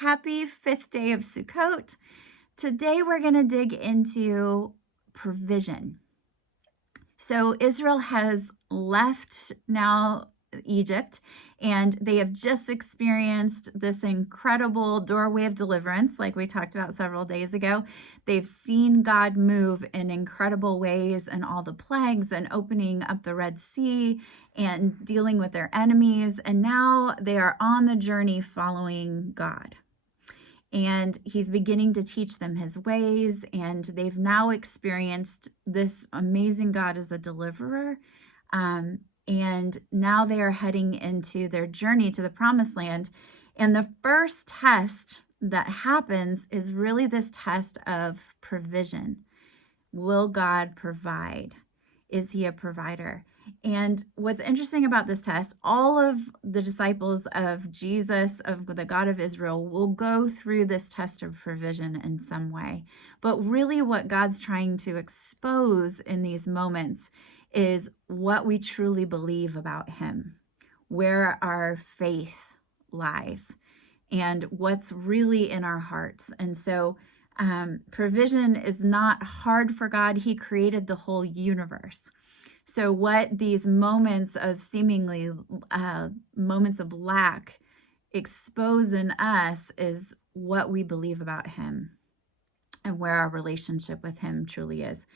Happy 5th day of Sukkot. Today we're going to dig into provision. So Israel has left now Egypt, and they have just experienced this incredible doorway of deliverance, like we talked about several days ago. They've seen God move in incredible ways and all the plagues and opening up the Red Sea and dealing with their enemies. And now they are on the journey following God. And he's beginning to teach them his ways, and they've now experienced this amazing God as a deliverer. And now they are heading into their journey to the promised land. And the first test that happens is really this test of provision. Will God provide? Is he a provider? And what's interesting about this test, all of the disciples of Jesus, of the God of Israel, will go through this test of provision in some way. But really what God's trying to expose in these moments is what we truly believe about him, where our faith lies, and what's really in our hearts. And so provision is not hard for God. He created the whole universe. So what these moments of seemingly moments of lack expose in us is what we believe about him and where our relationship with him truly is.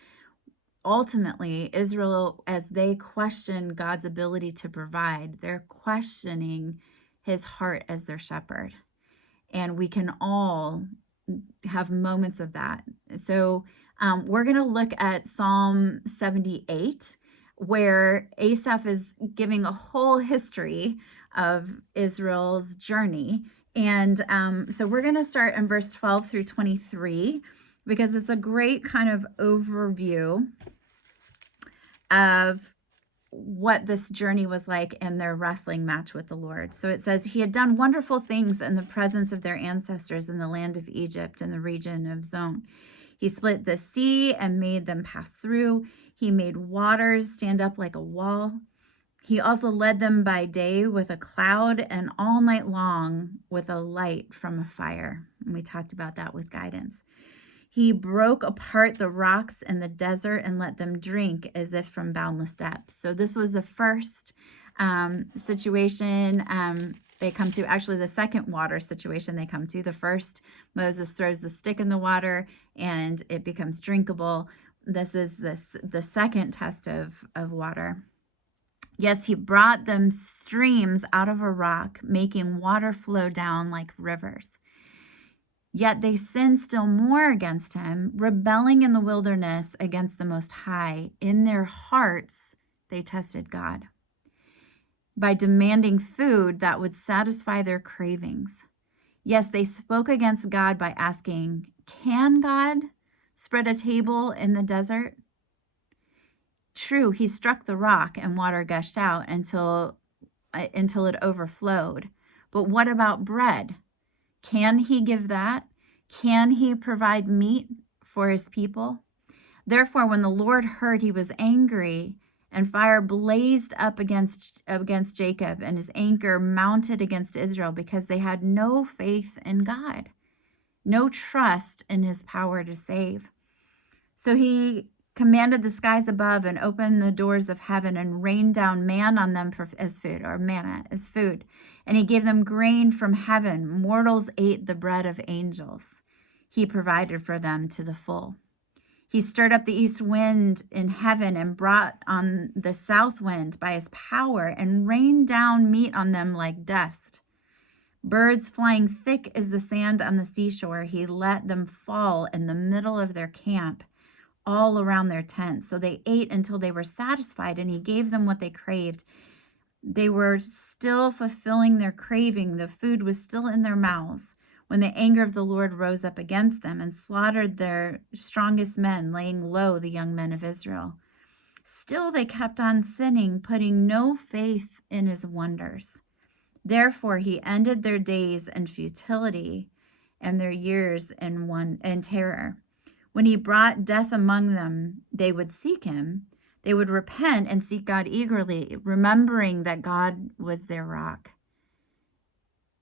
Ultimately, Israel, as they question God's ability to provide, they're questioning his heart as their shepherd. And we can all have moments of that. So we're going to look at Psalm 78, where Asaph is giving a whole history of Israel's journey. And so we're going to start in verse 12 through 23, because it's a great kind of overview of what this journey was like in their wrestling match with the Lord. So it says, he had done wonderful things in the presence of their ancestors in the land of Egypt in the region of Zon. He split the sea and made them pass through. He made waters stand up like a wall. He also led them by day with a cloud and all night long with a light from a fire. And we talked about that with guidance. He broke apart the rocks in the desert and let them drink as if from boundless depths. So this was the first situation they come to. Actually, the second water situation they come to. The first, Moses throws the stick in the water and it becomes drinkable. This is the second test of water. Yes, he brought them streams out of a rock, making water flow down like rivers. Yet they sinned still more against him, rebelling in the wilderness against the Most High. In their hearts, they tested God by demanding food that would satisfy their cravings. Yes, they spoke against God by asking, can God spread a table in the desert? True, he struck the rock and water gushed out until it overflowed. But what about bread? Can he give that? Can he provide meat for his people? Therefore, when the Lord heard, he was angry, and fire blazed up against Jacob, and his anger mounted against Israel, because they had no faith in God, no trust in his power to save. So he commanded the skies above and opened the doors of heaven and rained down manna on them as food, or manna as food. And he gave them grain from heaven. Mortals ate the bread of angels. He provided for them to the full. He stirred up the east wind in heaven and brought on the south wind by his power and rained down meat on them like dust. Birds flying thick as the sand on the seashore, he let them fall in the middle of their camp, all around their tents. So they ate until they were satisfied, and he gave them what they craved. They were still fulfilling their craving. The food was still in their mouths when the anger of the Lord rose up against them and slaughtered their strongest men, laying low the young men of Israel. Still they kept on sinning, putting no faith in his wonders. Therefore he ended their days in futility and their years in terror. When he brought death among them, they would seek him. They would repent and seek God eagerly, remembering that God was their rock.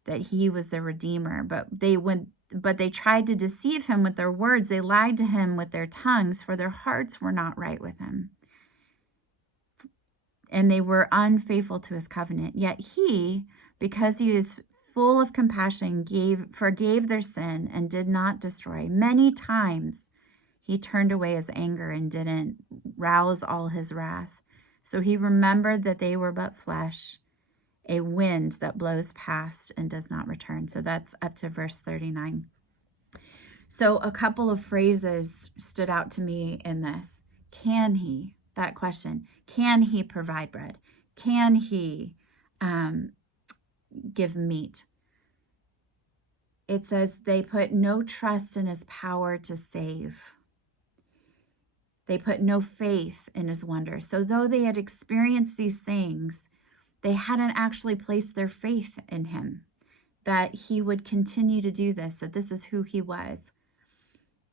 that he was their redeemer. But they tried to deceive him with their words. They lied to him with their tongues, for their hearts were not right with him. And they were unfaithful to his covenant. Yet he, because he is full of compassion, forgave their sin and did not destroy. Many times he turned away his anger and didn't rouse all his wrath. So he remembered that they were but flesh, a wind that blows past and does not return. So that's up to verse 39. So a couple of phrases stood out to me in this. Can he? That question. Can he provide bread? Can he give meat? It says they put no trust in his power to save. They put no faith in his wonders. So though they had experienced these things, they hadn't actually placed their faith in him, that he would continue to do this, that this is who he was.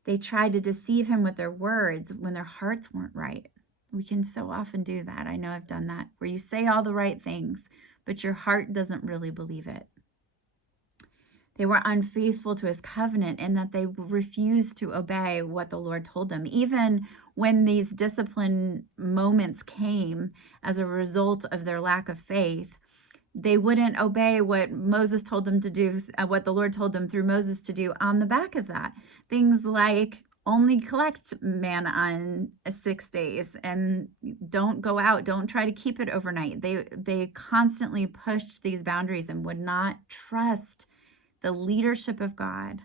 They tried to deceive him with their words when their hearts weren't right. We can so often do that. I know I've done that, where you say all the right things, but your heart doesn't really believe it. They were unfaithful to his covenant in that they refused to obey what the Lord told them. Even when these discipline moments came as a result of their lack of faith, they wouldn't obey what Moses told them to do, what the Lord told them through Moses to do on the back of that. Things like only collect manna on 6 days and don't go out, don't try to keep it overnight. They constantly pushed these boundaries and would not trust the leadership of God,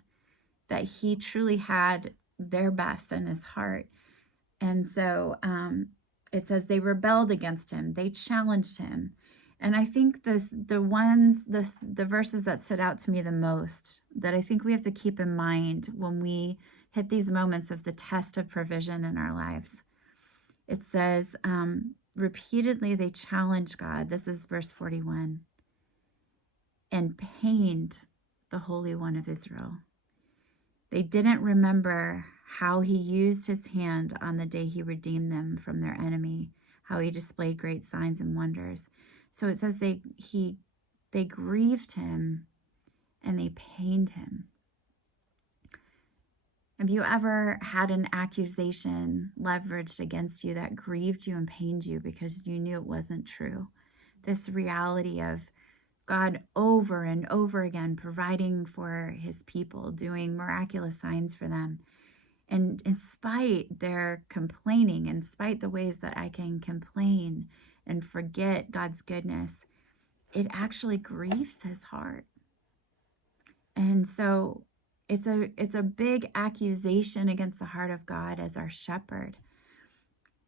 that he truly had their best in his heart. And so it says they rebelled against him. They challenged him. And I think the verses that stood out to me the most, that I think we have to keep in mind when we hit these moments of the test of provision in our lives. It says, repeatedly they challenged God. This is verse 41. And pained the Holy One of Israel. They didn't remember how he used his hand on the day he redeemed them from their enemy, how he displayed great signs and wonders. So it says they grieved him and they pained him. Have you ever had an accusation leveraged against you that grieved you and pained you because you knew it wasn't true? This reality of God over and over again providing for his people, doing miraculous signs for them. And in spite their complaining, in spite the ways that I can complain and forget God's goodness, it actually grieves his heart. And so it's a big accusation against the heart of God as our shepherd.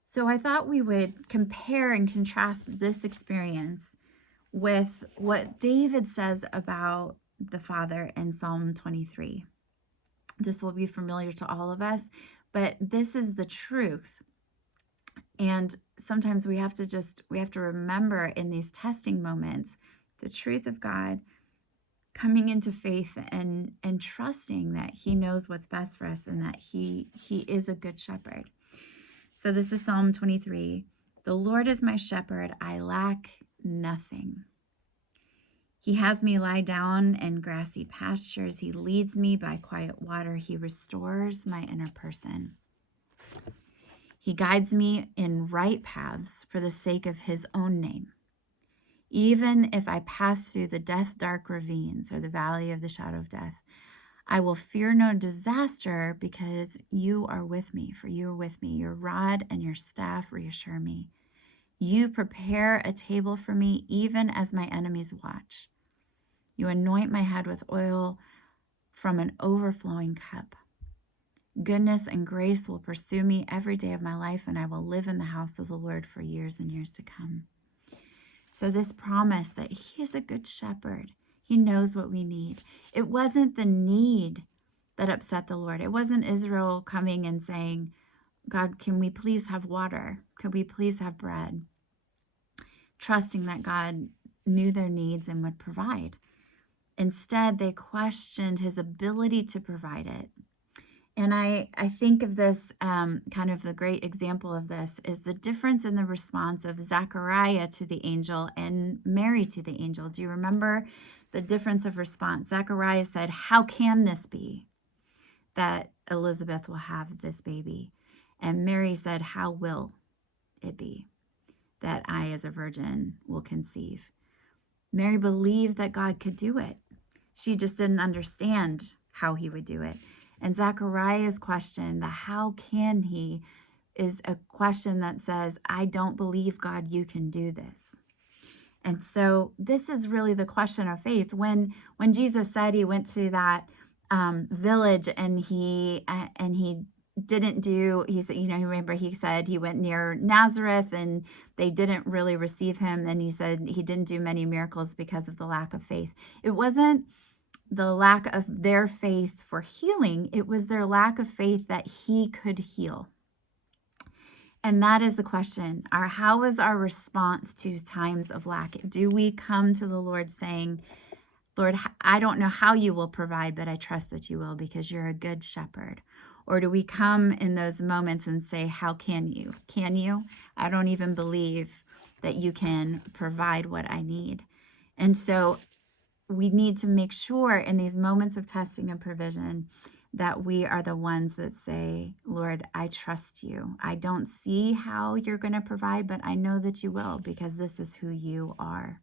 So I thought we would compare and contrast this experience with what David says about the Father in Psalm 23. This will be familiar to all of us, but this is the truth. And sometimes we have to remember in these testing moments the truth of God, coming into faith and trusting that he knows what's best for us and that he is a good shepherd. So this is Psalm 23. The Lord is my shepherd, I lack nothing. He has me lie down in grassy pastures. He leads me by quiet water. He restores my inner person. He guides me in right paths for the sake of his own name. Even if I pass through the dark ravines or the valley of the shadow of death, I will fear no disaster because you are with me, for you are with me. Your rod and your staff reassure me. You prepare a table for me even as my enemies watch. You anoint my head with oil from an overflowing cup. Goodness and grace will pursue me every day of my life, and I will live in the house of the Lord for years and years to come. So this promise that he is a good shepherd, he knows what we need. It wasn't the need that upset the Lord. It wasn't Israel coming and saying, God, can we please have water? Could we please have bread? Trusting that God knew their needs and would provide. Instead, they questioned his ability to provide it. And I think of this, kind of the great example of this is the difference in the response of Zechariah to the angel and Mary to the angel. Do you remember the difference of response. Zechariah said, how can this be that Elizabeth will have this baby? And Mary said, how will it be that I, as a virgin, will conceive? Mary believed that God could do it. She just didn't understand how he would do it. And Zechariah's question, the how can he, is a question that says, I don't believe, God, you can do this. And so this is really the question of faith. When Jesus said he went to that village and he didn't do, he said, remember he said he went near Nazareth and they didn't really receive him. And he said he didn't do many miracles because of the lack of faith. It wasn't the lack of their faith for healing. It was their lack of faith that he could heal. And that is the question. How is our response to times of lack? Do we come to the Lord saying, Lord, I don't know how you will provide, but I trust that you will because you're a good shepherd? Or do we come in those moments and say, how can you? Can you? I don't even believe that you can provide what I need. And so we need to make sure in these moments of testing and provision that we are the ones that say, Lord, I trust you. I don't see how you're going to provide, but I know that you will because this is who you are.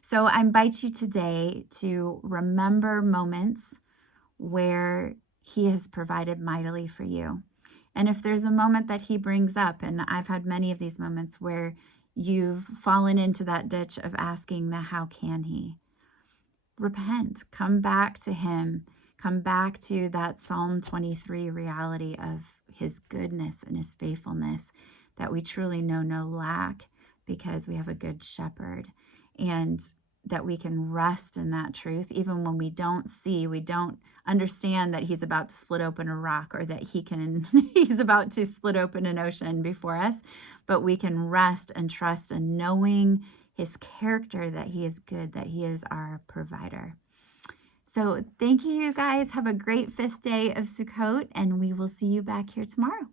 So I invite you today to remember moments where he has provided mightily for you. And if there's a moment that he brings up, and I've had many of these moments where you've fallen into that ditch of asking the how can he, repent, come back to him, come back to that Psalm 23 reality of his goodness and his faithfulness, that we truly know no lack because we have a good shepherd, and that we can rest in that truth even when we don't understand that he's about to split open a rock or that he's about to split open an ocean before us, but we can rest and trust in knowing his character, that he is good, that he is our provider. So thank you, you guys. Have a great 5th day of Sukkot, and we will see you back here tomorrow.